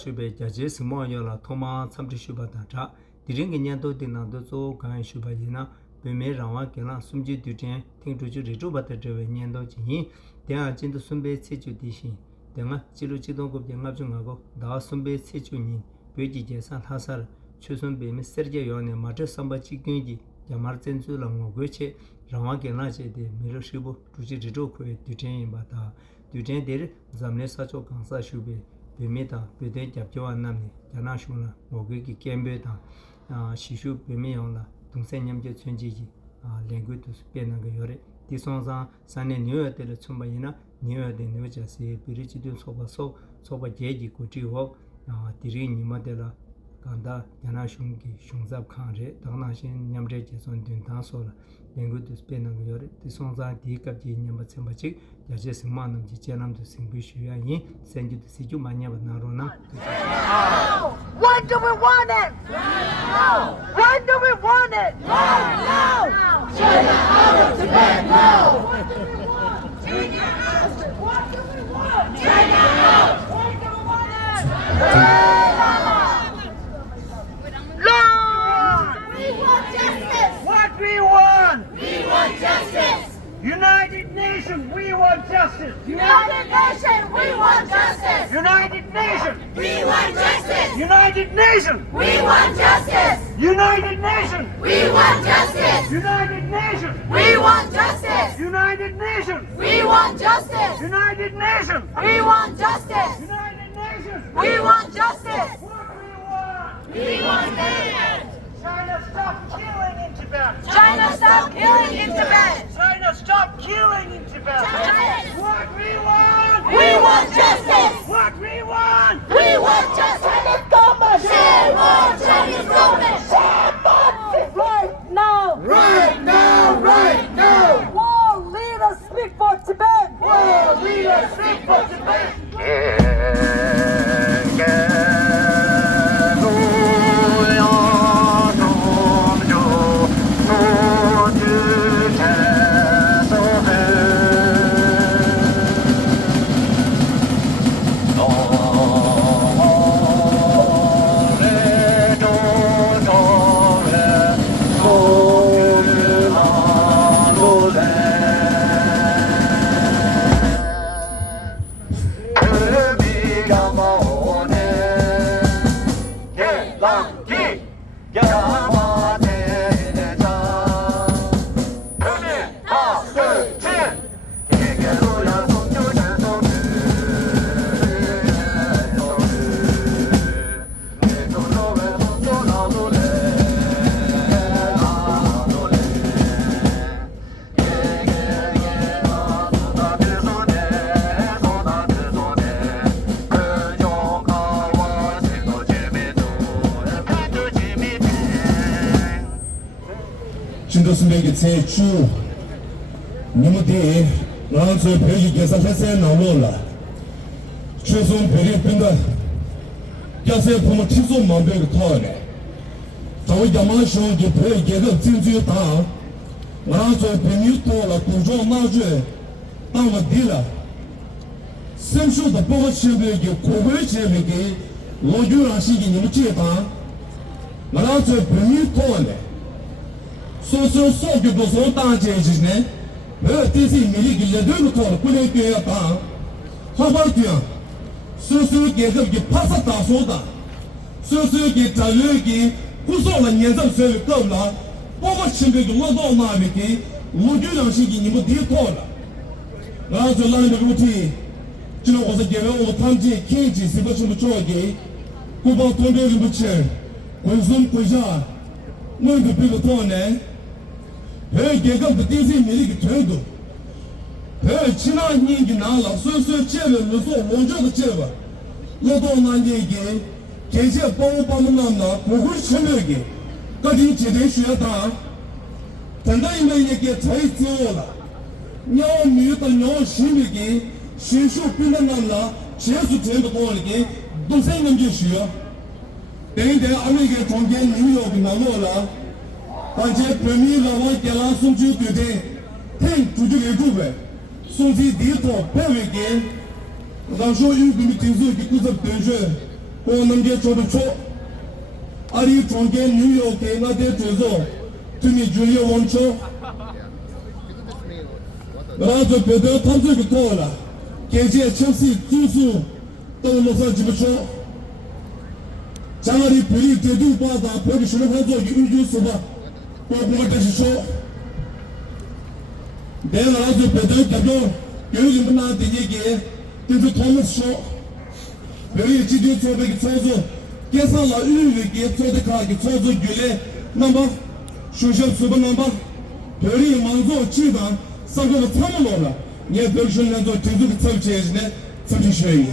shube jaje simo yola thoma samti shuba ta diring nyanto dina do so kan shuba yina beme rawa kela sumji duten ting tuju rejo bata dewe nyando ji dia jindu sumbe cheju dishi denga jilu jidong go byanga junga go da sumbe cheju ni beji je san thasar chusun beme serje yone mate samba chi gyingi jamar chenju la ngo goche rawa kela che de mero shibu tuji rejo ko duten bata duten der zamne sa cho kansa shube bemeta bede japjowa namni jana shuna ngoge ki kembe ta shishu beme yongla 동생 냠제 춘지지 랭귀도 스페나 거 요래 디송상 산에 뉴여텔 춤바이나 뉴여데 뉴자시 비리지도 소바 제지 고지호 디리 니마델라 간다 야나슝기 슝잡 칸레 당나신 냠제 제선 된다소라 랭귀도 스페나 거 요래 디송상 디갑지 냠바 쳔바치 야제 승만음지 제남도 생비슈야니 센지도 시주 마냐바 나로나 When do we want it? No! When do we want it? No! China out of Tibet, no! What do we want? China out! What do we want? China out! When do we want it? Lord! We want justice! What we want? We want justice! United Nations, we want justice! United Nations, we want justice! United Nations! We want justice! United Nations! We want justice! United Nations! We want justice! United Nations! We want justice! United Nations! We want justice! United Nations! We want justice! United Nations! We want justice! What we want? We want land! China, stop killing in Tibet! China, stop killing in Tibet! China, stop killing in Tibet! Justice! What we want? We want justice! What we want? We want justice! Chinese government! Shame on Chinese government! Shame on! Right now! Right now! Right now! World leaders speak for Tibet! World leaders speak for Tibet! 신도스백의 제주 니무디 나한테 벽이 계산해서 나올라 최소한 벽에 빈다 야세 보면 티소 만벽이 타네 저희 야만쇼기 벽이 계속 진주다 나한테 벽이 타라 도저 나주에 땅을 딜라 샘쇼도 보고 시험벽이 고글 시험벽이 로유랑 시기 니무지다 나한테 벽이 타네 소소 소교도 소단제지네 왜 뜻이 미리기 레드로 걸 꾸려야 봐 하바티야 소소 계급이 파사다 소다 소소게 자유기 구소는 년점 세를 겁나 보고 친구가 로도 나미기 우주랑 시기 니모 뒤토라 나저 라인의 루티 지금 어서 개명 탐지 케이지 스버춤 쪼게 고바 돈베기 붙여 권순 고자 뭐그 비고 돈네 배 개감도 띵시 미리기 되도 배 지난 얘기 나라 소소 제를 무서 먼저도 제바 너도 난 얘기 계제 뽕뽕 남나 보고 싶으기 거기 제대 쉬었다 단단히 얘기 잘 지어라 nhau 미유도 nhau 심이기 신수 빛난 남나 제수 제도 보니기 동생 남기 쉬어 대대 아메리카 통계 뉴욕 나노라 Panche premier lawan kela sumchu tude ten tuju ejube sumchi dito pewege dansho yu gumi tinzu ki kuzap tenje 남게 저도 아리 종게 뉴욕에 나대 저zo 투미 줄리아 원초 라저 베더 탐즈기 토라 계제 첼시 주수 또 로사 집초 장아리 베리 제두 바다 베리 실어가서 유주스바 또 다시 내가 라저 베더 갑죠 요즘 나 되게 그래서 토마스 쇼 베리 지주 초백이 초zo 계산라 의외게 초대카기 초zo 줄레 넘버 수십 수번 넘버 베리 만조 치다 사고가 참을로라 예 별신난도 제주 참체즈네 참치셔이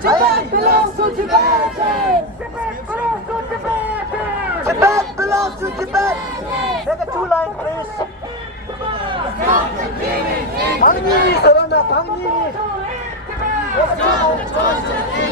Tibet belongs to Tibetans! Tibet belongs to Tibet! Make a two-line, please. 강림이 서란다, 강림이. Make a two-line.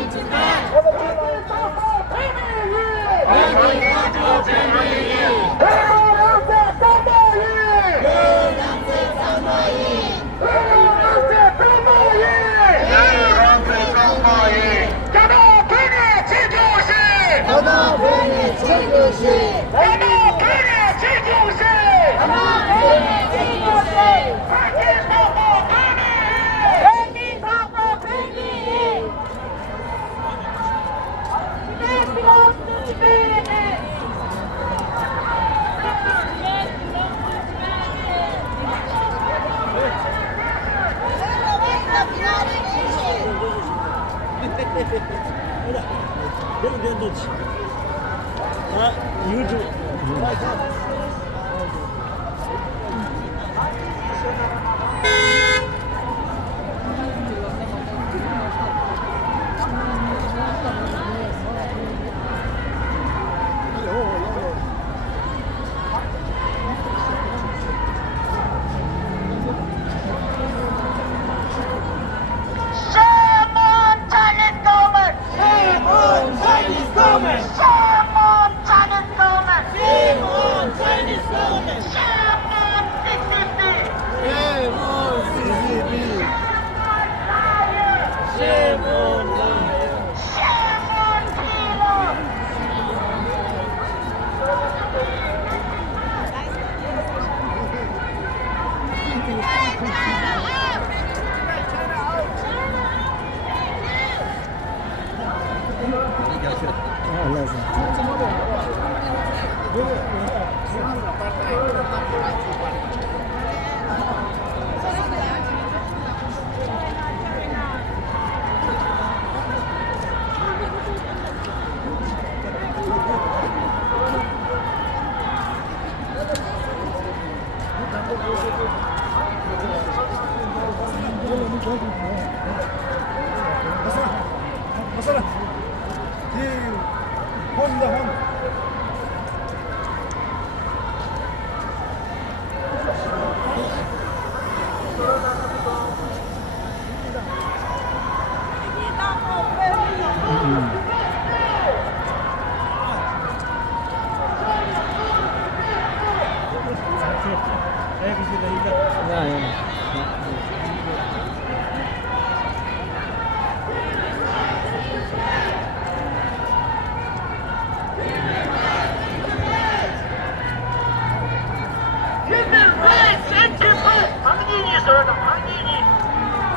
Human rights in Tibet. Armenian, sir. Armenian.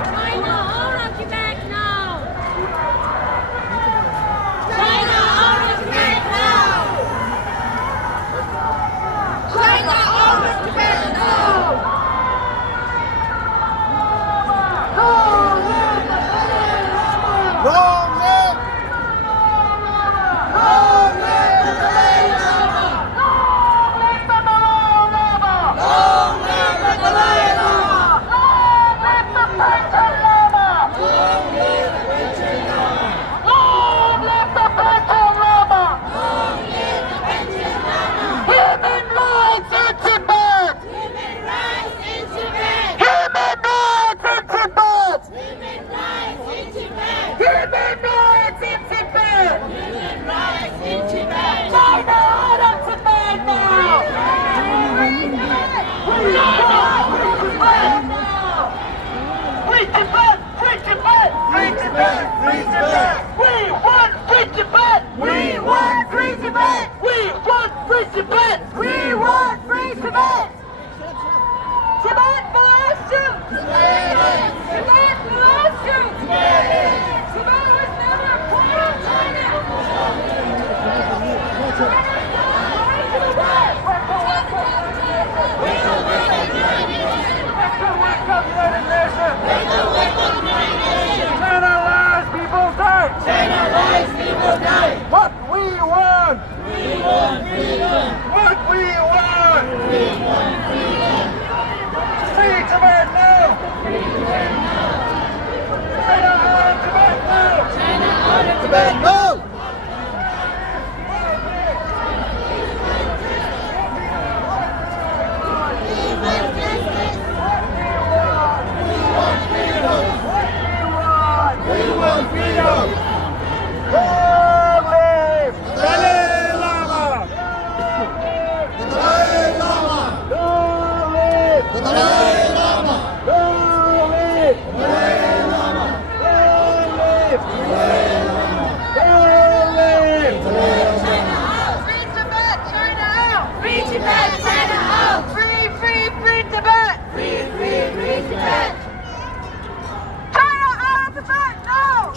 China, all of Tibet now! China, all of Tibet now! China, all of Tibet now! Long live! Long live the Dalai Lama! Long live the Dalai Lama! Long live the Dalai Lama! Long live the Panchen Lama! Long live the Panchen Lama! Long live the Panchen Lama! Long live the Panchen Lama! Human rights in Tibet! Human rights in Tibet! Human rights in Tibet! Human rights in Tibet! Human rights in Tibet! Human rights in Tibet! China out of Tibet now! Free Tibet! Free Tibet! Free Tibet! Free Tibet! We want free Tibet! We want free Tibet! We want free Tibet! We want free Tibet! Tibet belongs to! Tibet belongs to! Tibet was never a part of China! China lies, people die! China lies, people die! What we want! We want freedom! What we want! We want freedom! Free Tibet now! China out of Tibet now! China out of Tibet now!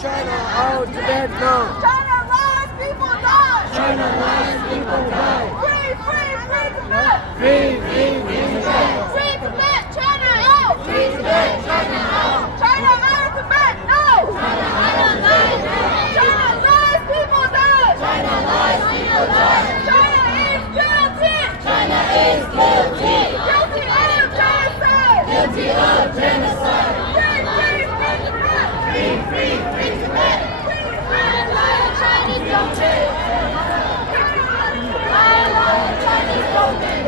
China out Tibet now! China lies, people die! China lies, people die! Free Tibet! Free Tibet! Free Tibet! China out! Free Tibet! China out! China out Tibet! No! China lies! China lies, people die! China lies, people die! China is guilty! China is guilty! Guilty of genocide! Guilty of genocide! Free Tibet! Chinese government! Chinese government!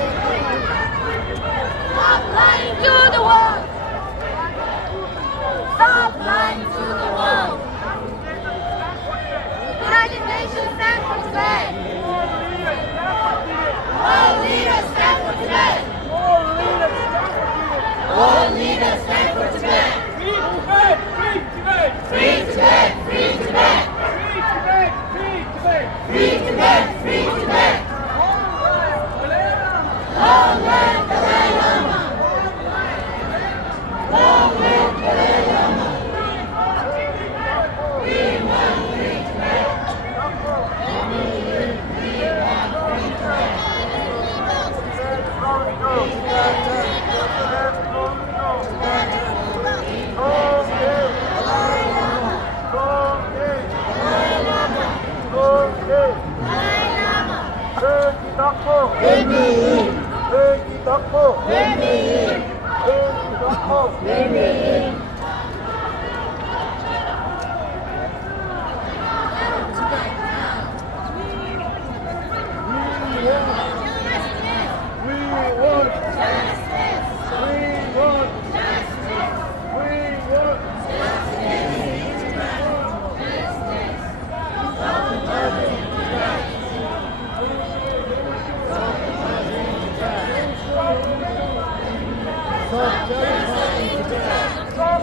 Stop genocide in Tibet!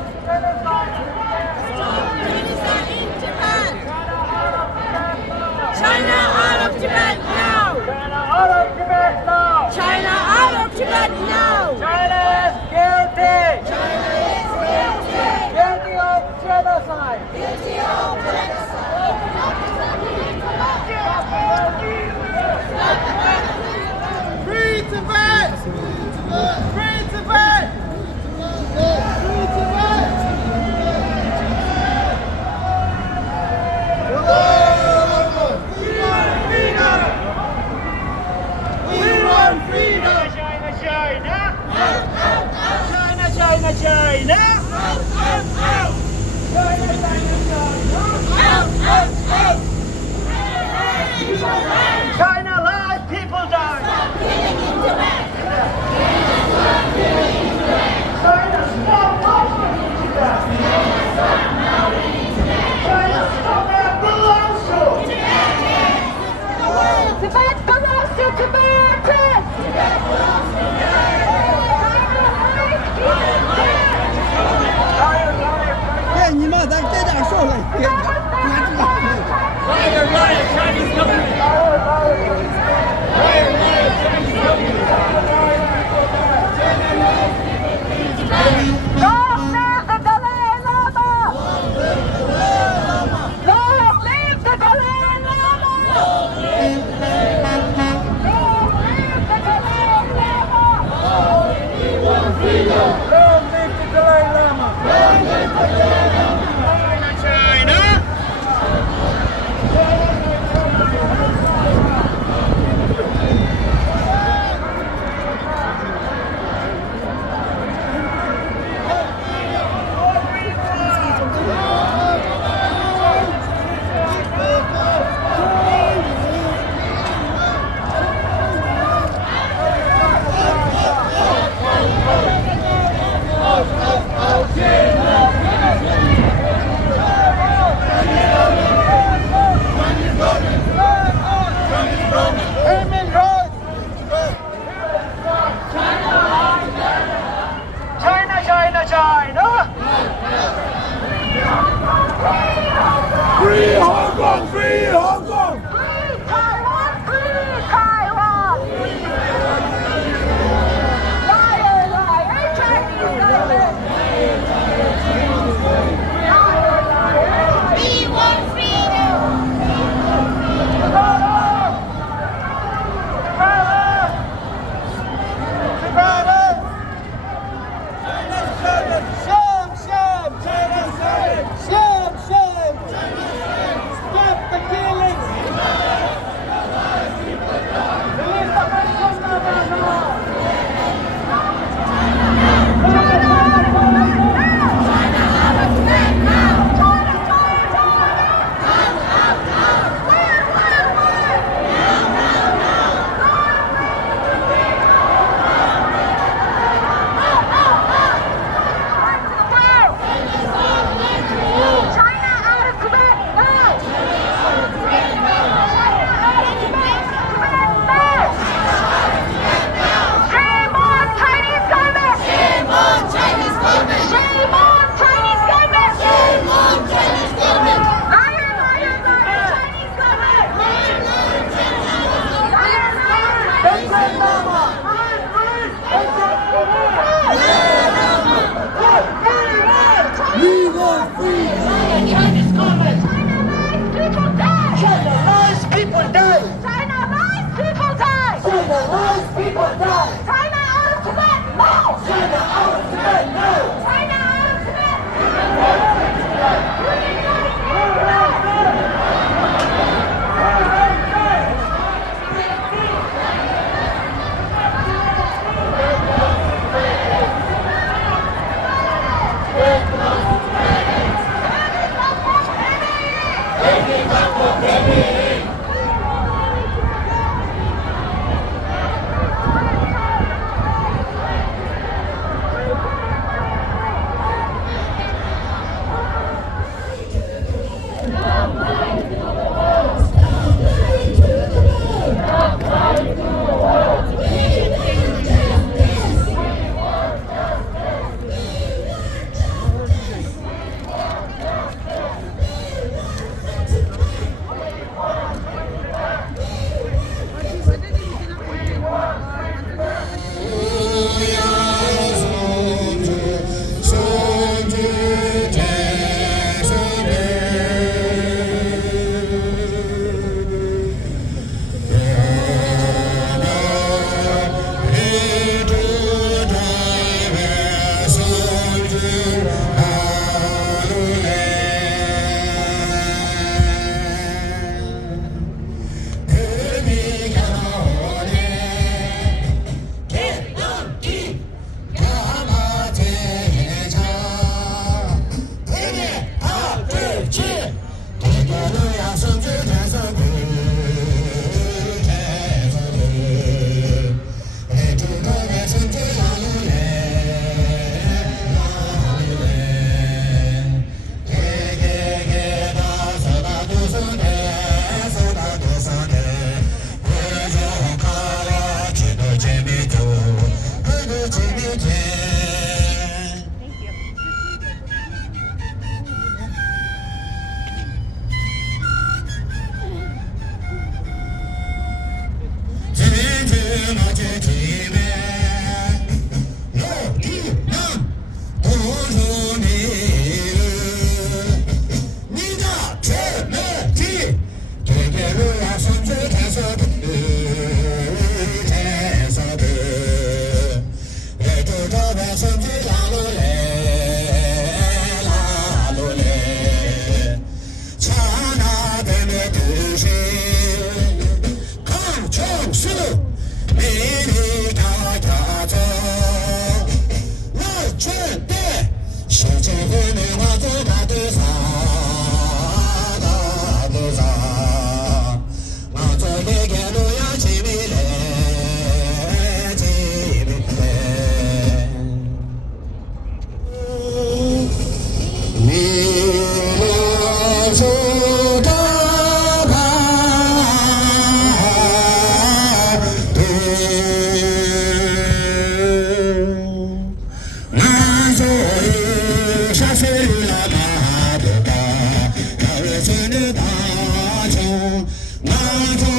Now